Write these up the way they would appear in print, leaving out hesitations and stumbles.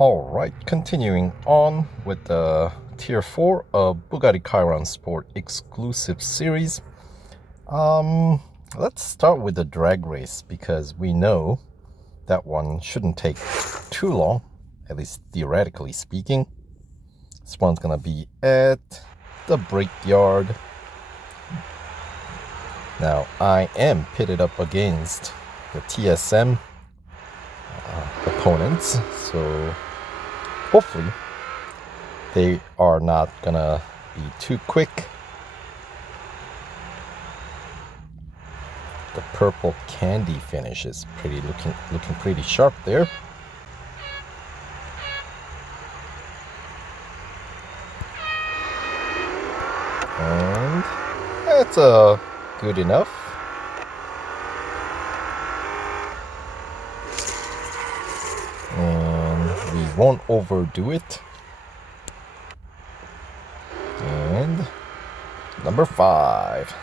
Alright, continuing on with the Tier 4 of Bugatti Chiron Sport exclusive series. Let's start with the drag race because we know that one shouldn't take too long, at least theoretically speaking. This one's gonna be at the Brickyard. Now, I am pitted up against the TSM opponents, so hopefully they are not gonna be too quick. The purple candy finish is looking pretty sharp there. And that's good enough. And we won't overdo it. And number 5.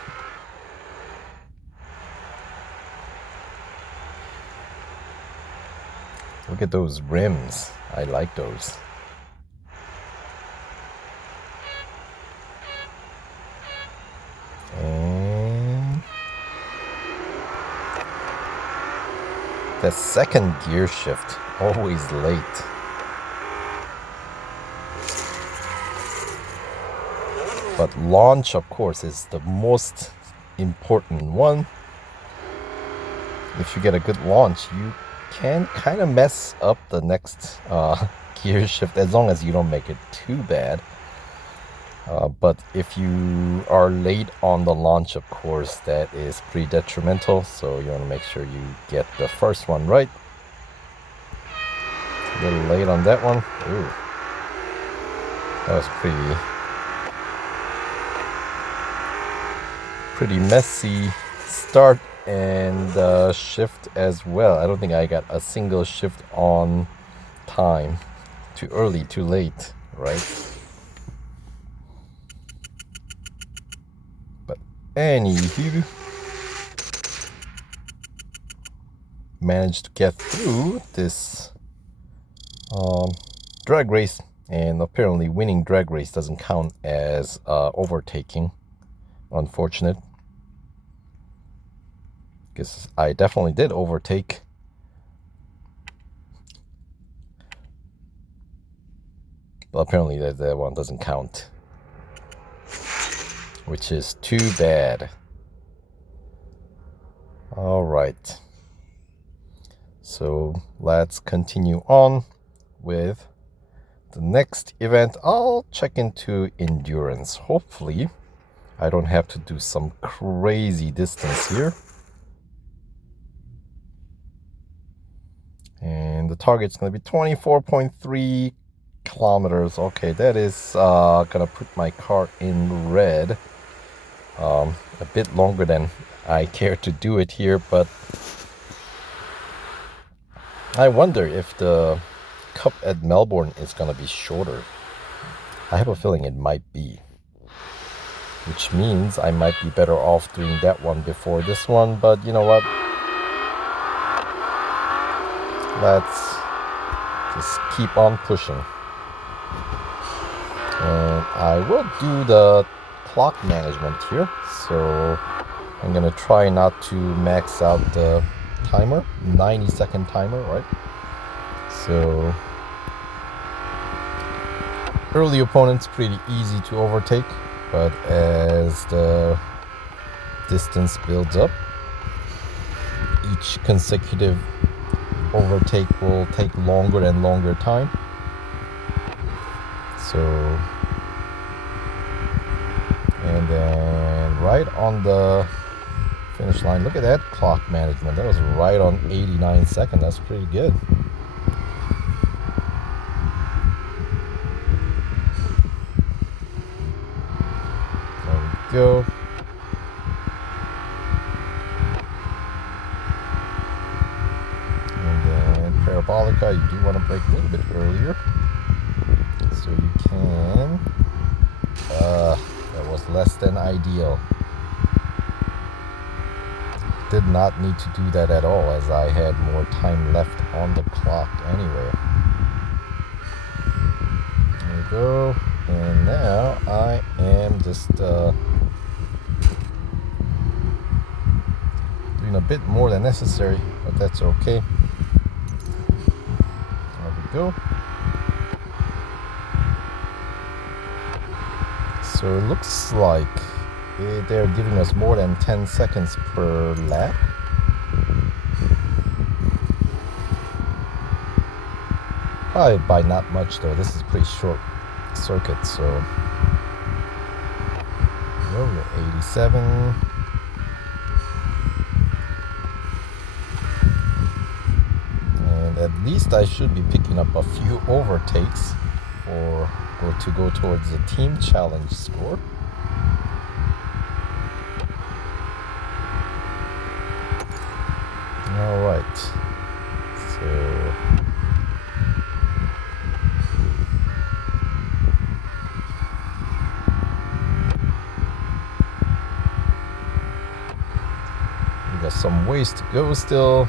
Look at those rims. I like those. And the second gear shift, always late. But launch, of course, is the most important one. If you get a good launch, you can kind of mess up the next gear shift as long as you don't make it too bad. But if you are late on the launch, of course, that is pretty detrimental. So you want to make sure you get the first one right. A little late on that one. Ooh, that was pretty messy start and shift as well. I don't think I got a single shift on time. Too early, too late, right? But anywho, managed to get through this drag race, and apparently winning drag race doesn't count as overtaking. Unfortunate, because I definitely did overtake. But apparently that one doesn't count, which is too bad. All right, so let's continue on with the next event. I'll check into endurance. Hopefully I don't have to do some crazy distance here. And the target's going to be 24.3 kilometers. Okay, that is going to put my car in red. A bit longer than I care to do it here, but I wonder if the Cup at Melbourne is going to be shorter. I have a feeling it might be, which means I might be better off doing that one before this one. But you know what? Let's just keep on pushing. And I will do the clock management here. So I'm going to try not to max out the timer. 90-second timer, right? So early opponents pretty easy to overtake. But as the distance builds up, each consecutive overtake will take longer and longer time. So, and then right on the finish line, look at that clock management. That was right on 89 seconds. That's pretty good. There we go. Parabolica, you do want to brake a little bit earlier, so you can. That was less than ideal. Did not need to do that at all, as I had more time left on the clock anyway. There we go. And now I am just doing a bit more than necessary, but that's okay. There we go. So it looks like they're giving us more than 10 seconds per lap. Probably by not much though. This is a pretty short circuit, so we're at 87. And at least I should be picking up a few overtakes or to go towards the team challenge score. All right, so we got some ways to go still.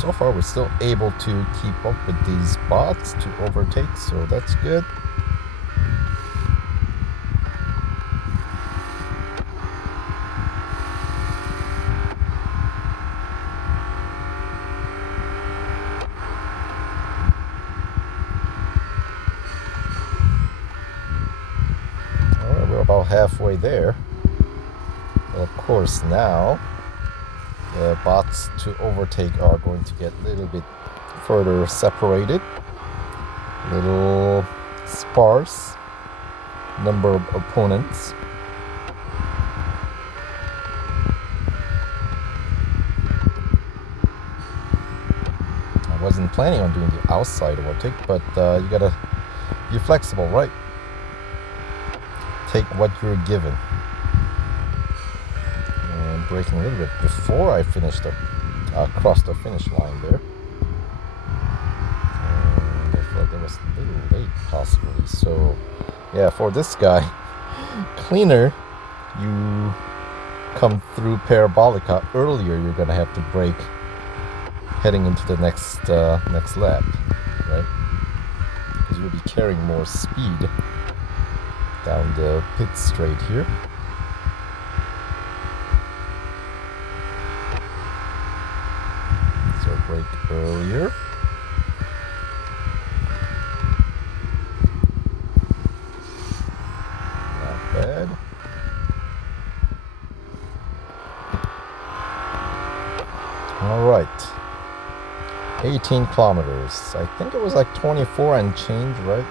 So far we're still able to keep up with these bots to overtake, so that's good. Alright, we're about halfway there. Well, of course now the bots to overtake are going to get a little bit further separated, a little sparse number of opponents. I wasn't planning on doing the outside overtake, but you gotta be flexible, right? Take what you're given. Braking a little bit before I finished crossed the finish line there. And I felt that was a little late possibly. So yeah, for this guy, cleaner you come through Parabolica earlier, you're gonna have to brake heading into the next lap, right? Because you'll be carrying more speed down the pit straight here. Brake earlier. Not bad. All right. 18 kilometers. I think it was like 24 and change, right?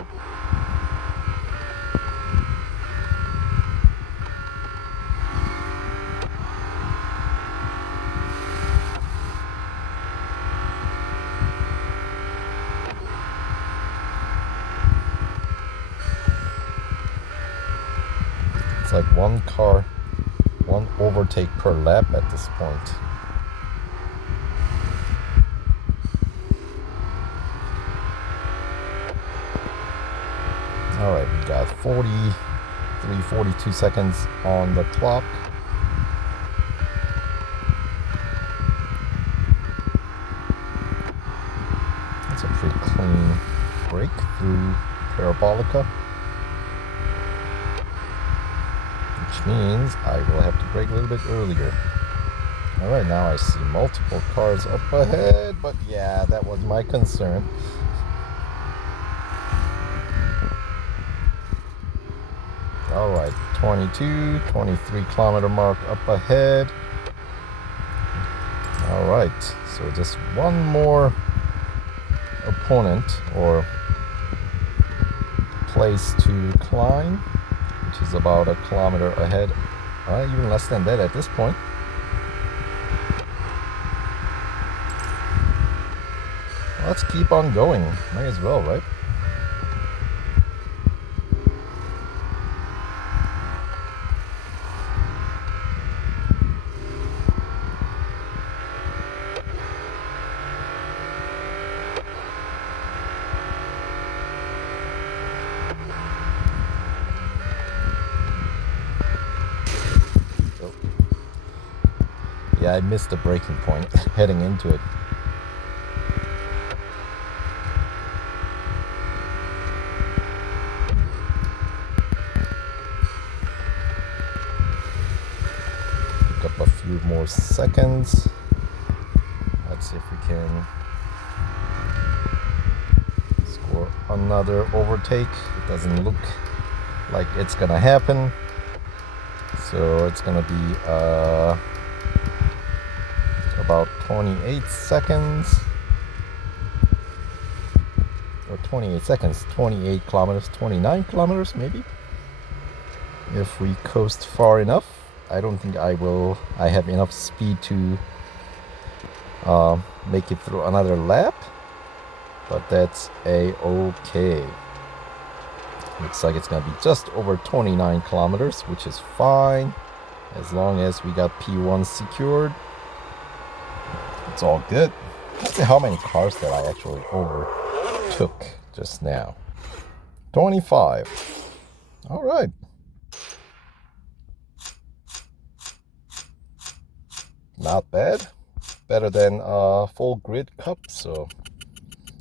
It's like one overtake per lap at this point. All right, we got 42 seconds on the clock. That's a pretty clean break through Parabolica. Which means I will have to brake a little bit earlier. Alright, now I see multiple cars up ahead, but yeah, that was my concern. Alright, 23 kilometer mark up ahead. Alright, so just one more opponent or place to climb, which is about a kilometer ahead, even less than that at this point. Let's keep on going, might as well, right? Yeah, I missed the braking point heading into it. Pick up a few more seconds. Let's see if we can score another overtake. It doesn't look like it's gonna happen. So it's gonna be about 28 seconds. Or 28 seconds, 28 kilometers, 29 kilometers maybe. If we coast far enough. I don't think I have enough speed to make it through another lap. But that's a-okay. Looks like it's gonna be just over 29 kilometers, which is fine. As long as we got P1 secured. It's all good. Let's see how many cars that I actually overtook just now. 25. All right. Not bad. Better than full grid cup. So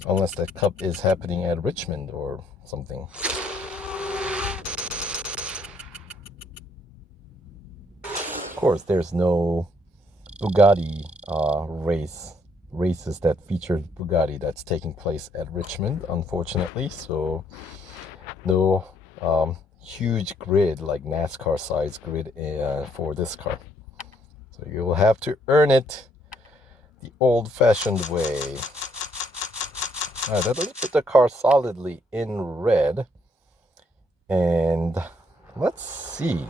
unless that cup is happening at Richmond or something. Of course, there's no Bugatti races that feature Bugatti that's taking place at Richmond, unfortunately. So no huge grid like NASCAR size grid for this car. So you will have to earn it the old-fashioned way. All right, let's put the car solidly in red, and let's see.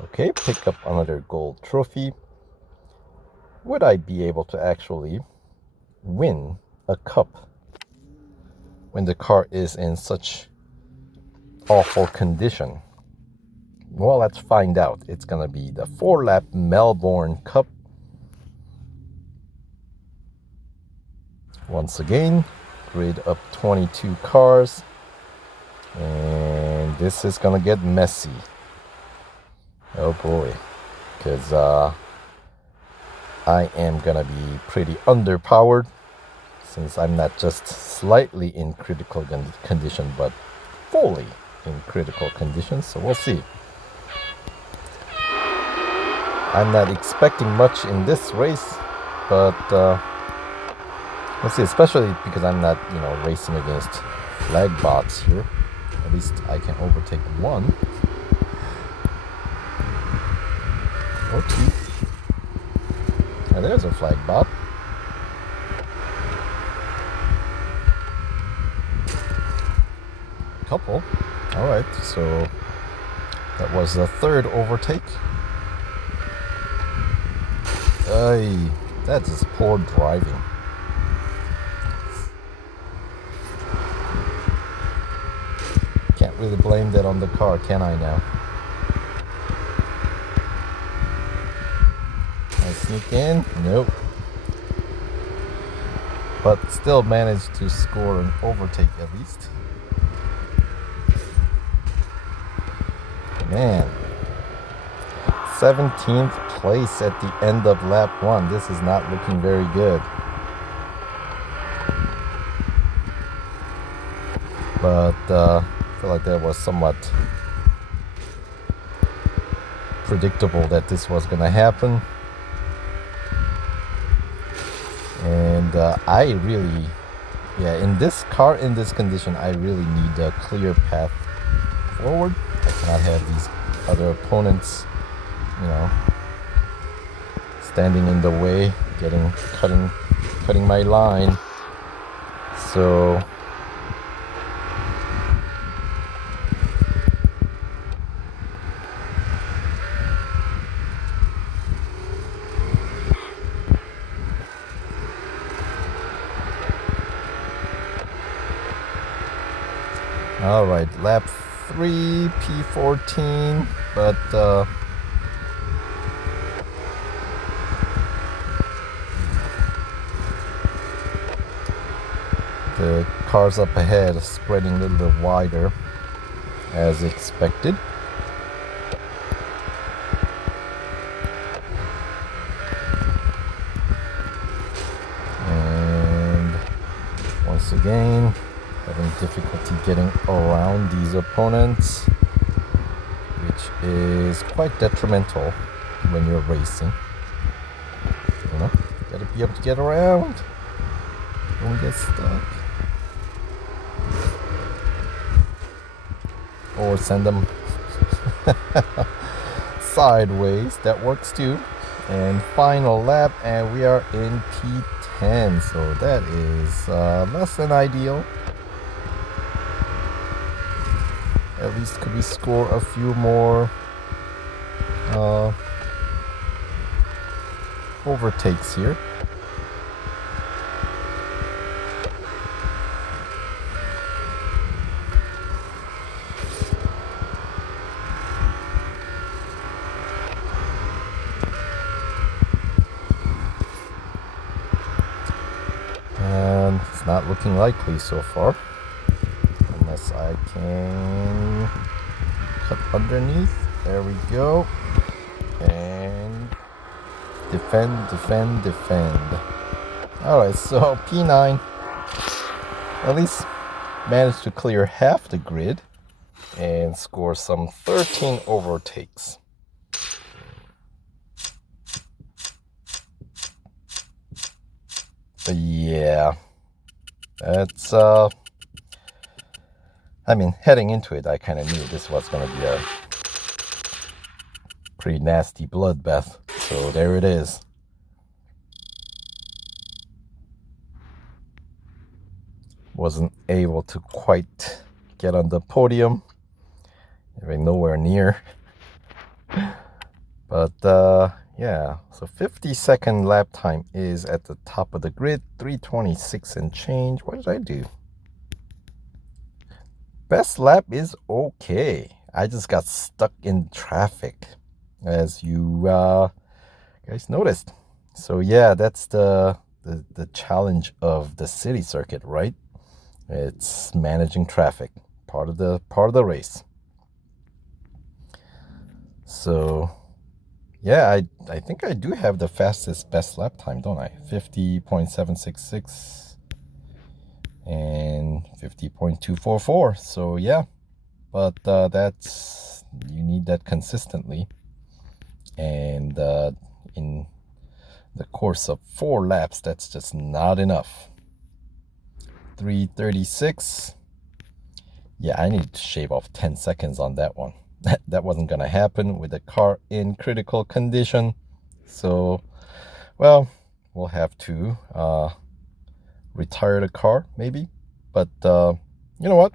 Okay, pick up another gold trophy. Would I be able to actually win a cup when the car is in such awful condition? Well, let's find out. It's gonna be the 4-lap Melbourne Cup. Once again, grid up 22 cars, and this is gonna get messy. Oh boy, because I am gonna be pretty underpowered since I'm not just slightly in critical condition, but fully in critical condition. So we'll see. I'm not expecting much in this race, but we'll see. Especially because I'm not, racing against flag bots here. At least I can overtake one or two. And there's a flag bot. Couple. All right, so that was the third overtake. That is poor driving. Can't really blame that on the car, can I now? I sneak in? Nope. But still managed to score an overtake at least. Man. 17th place at the end of lap 1. This is not looking very good. But I feel like that was somewhat predictable that this was going to happen. And I really, in this car, in this condition, I really need a clear path forward. I cannot have these other opponents, standing in the way, cutting my line. So all right, lap 3, P14, but the cars up ahead are spreading a little bit wider as expected. again, having difficulty getting around these opponents, which is quite detrimental when you're racing. You know, gotta be able to get around. Don't get stuck. Or send them sideways. That works too. And final lap, and we are in P10. So that is less than ideal. At least could we score a few more overtakes here. And it's not looking likely so far, unless I can cut underneath. There we go. And defend, defend, defend. Alright, so P9 at least managed to clear half the grid and score some 13 overtakes. But yeah, that's I mean, heading into it, I kind of knew this was going to be a pretty nasty bloodbath. So there it is. Wasn't able to quite get on the podium. Even nowhere near. But yeah, so 52nd lap time is at the top of the grid. 3:26 and change. What did I do? Best lap is okay. I just got stuck in traffic, as you guys noticed. So yeah, that's the challenge of the city circuit, right? It's managing traffic, part of the race. So yeah, I think I do have the fastest best lap time, don't I? 50.766 and 50.244. So yeah, but that's, you need that consistently, and in the course of 4 laps, that's just not enough. 3:36. Yeah, I need to shave off 10 seconds on that one. That wasn't gonna happen with the car in critical condition. So, well, we'll have to retire the car maybe. But you know what?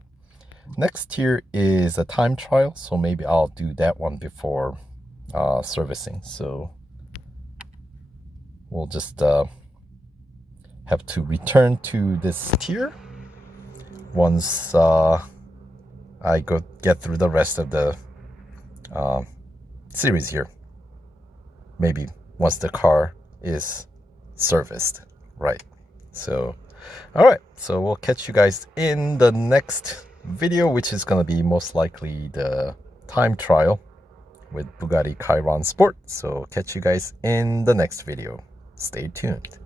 Next here is a time trial, so maybe I'll do that one before servicing. So we'll just have to return to this tier once I get through the rest of the series here. Maybe once the car is serviced, right? So, all right. So we'll catch you guys in the next video, which is going to be most likely the time trial with Bugatti Chiron Sport. So catch you guys in the next video. Stay tuned.